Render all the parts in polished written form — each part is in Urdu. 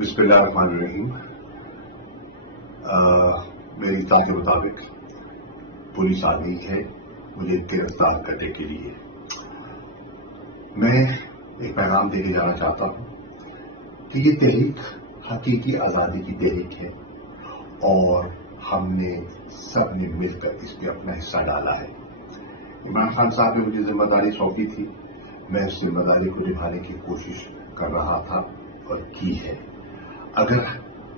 بسم اللہ الرحمن الرحیم. میری اطلاع کے مطابق پولیس آ گئی ہے مجھے گرفتار کرنے کے لیے. میں ایک پیغام دے کے جانا چاہتا ہوں کہ یہ تحریک حقیقی آزادی کی تحریک ہے اور ہم نے سب نے مل کر اس پہ اپنا حصہ ڈالا ہے. عمران خان صاحب نے مجھے ذمہ داری سونپی تھی، میں اس ذمہ داری کو نبھانے کی کوشش کر رہا تھا اور کی ہے. اگر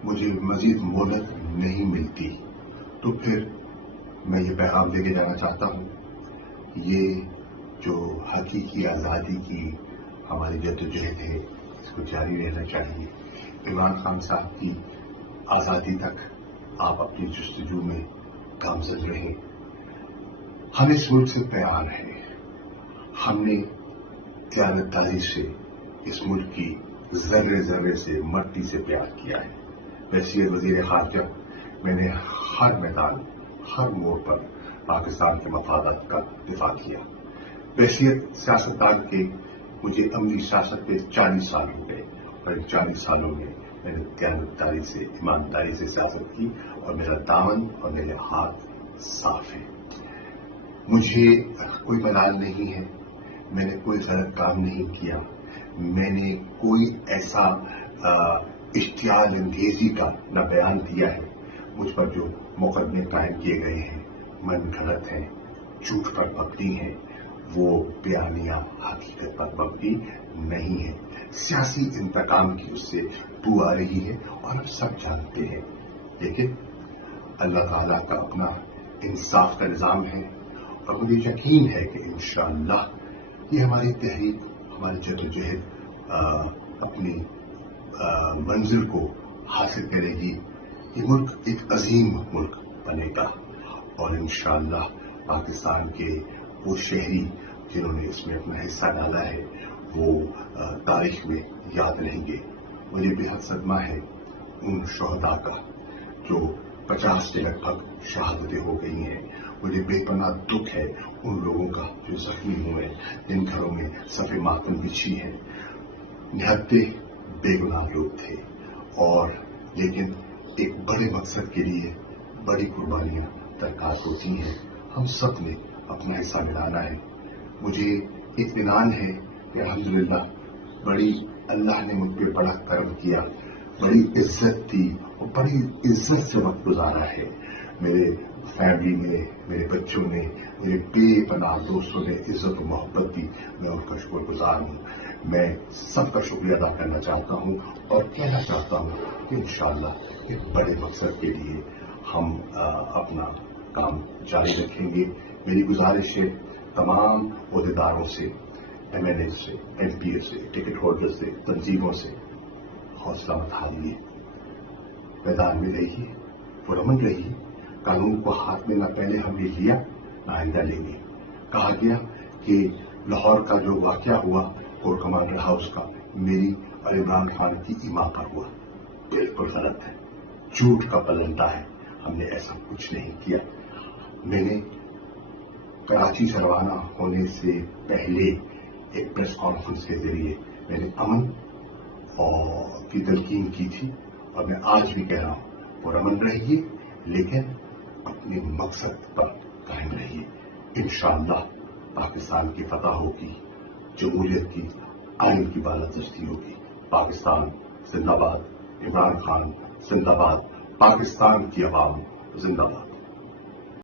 مجھے مزید مہلت نہیں ملتی تو پھر میں یہ پیغام دے کے جانا چاہتا ہوں، یہ جو حقیقی آزادی کی ہماری جدوجہد ہے اس کو جاری رہنا چاہیے. عمران خان صاحب کی آزادی تک آپ اپنی جستجو میں گامزن رہیں. ہم اس ملک سے پیار ہے، ہم نے دیانتداری سے اس ملک کی ذرے ذرے سے مٹی سے پیار کیا ہے. ویسے وزیر خارجہ میں نے ہر میدان ہر موڑ پر پاکستان کے مفادات کا دفاع کیا. بحیثیت سیاستدان کے مجھے عملی سیاست پہ 40 سال ہو گئے اور ان 40 سالوں میں میں نے دیانتداری سے ایمانداری سے سیاست کی اور میرا دامن اور میرے ہاتھ صاف ہیں. مجھے کوئی ملال نہیں ہے، میں نے کوئی غلط کام نہیں کیا، میں نے کوئی ایسا اشتعال انگیزی کا نہ بیان دیا ہے. مجھ پر جو مقدمے قائم کیے گئے ہیں من گھڑت ہیں، جھوٹ پر مبنی ہیں، وہ بیانیہ حقیقت پر مبنی نہیں ہے. سیاسی انتقام کی اس سے بو آ رہی ہے اور ہم سب جانتے ہیں، لیکن اللہ تعالیٰ کا اپنا انصاف کا نظام ہے اور مجھے یقین ہے کہ انشاءاللہ یہ ہماری تحریک ہماری جدوجہد اپنی منزل کو حاصل کرے گی. یہ ملک ایک عظیم ملک بنے گا اور انشاءاللہ پاکستان کے وہ شہری جنہوں نے اس میں اپنا حصہ ڈالا ہے وہ تاریخ میں یاد رہیں گے. مجھے بے حد صدمہ ہے ان شہداء کا جو 50 کے لگ بھگ شہادتیں ہو گئی ہیں. مجھے بے پناہ دکھ ہے ان لوگوں کا جو زخمی ہوئے، جن گھروں میں صف ماتم بچھی ہے. نہتے بے گناہ لوگ تھے اور لیکن ایک بڑے مقصد کے لیے بڑی قربانیاں درکار ہوتی ہیں. ہم سب نے اپنا حصہ ملانا ہے. مجھے اطمینان ہے کہ الحمدللہ بڑی اللہ نے مجھ پہ بڑا کرم کیا، بڑی عزت دی اور بڑی عزت سے وقت گزارا ہے. میرے فیملی نے، میرے بچوں نے، میرے بے پناہ دوستوں نے عزت و محبت دی. میں ان کا شکر گزار ہوں. میں سب کا شکریہ ادا کرنا چاہتا ہوں اور کہنا چاہتا ہوں کہ انشاءاللہ ایک بڑے مقصد کے لیے ہم اپنا کام جاری رکھیں گے. میری گزارش ہے تمام عہدیداروں سے، ایم این اے سے، ایم پی اے سے، ٹکٹ ہولڈر سے، تنظیموں سے، حوصلہ مت ہاریے، میدان میں رہیے، پرامن رہیے. قانون کو ہاتھ میں نہ پہلے ہم نے لیا نہ آئندہ لیں گے. کہا گیا کہ لاہور کا جو واقعہ ہوا کور کمانڈر ہاؤس کا میری اور عمران خان کی ایما پر ہوا، بالکل غلط ہے، جھوٹ کا پلندہ ہے. ہم نے ایسا کچھ نہیں کیا. میں نے کراچی سے روانہ ہونے سے پہلے ایک پریس کانفرنس کے ذریعے میں نے امن اور کی تلقین کی تھی اور میں آج بھی کہہ رہا ہوں پرامن رہیے لیکن اپنے مقصد پر قائم رہیے. انشاءاللہ پاکستان کی فتح ہوگی، جمہوریت کی آئین کی بالادستی ہوگی. پاکستان زندہ باد، عمران خان زندہ باد، پاکستان کی عوام زندہ باد.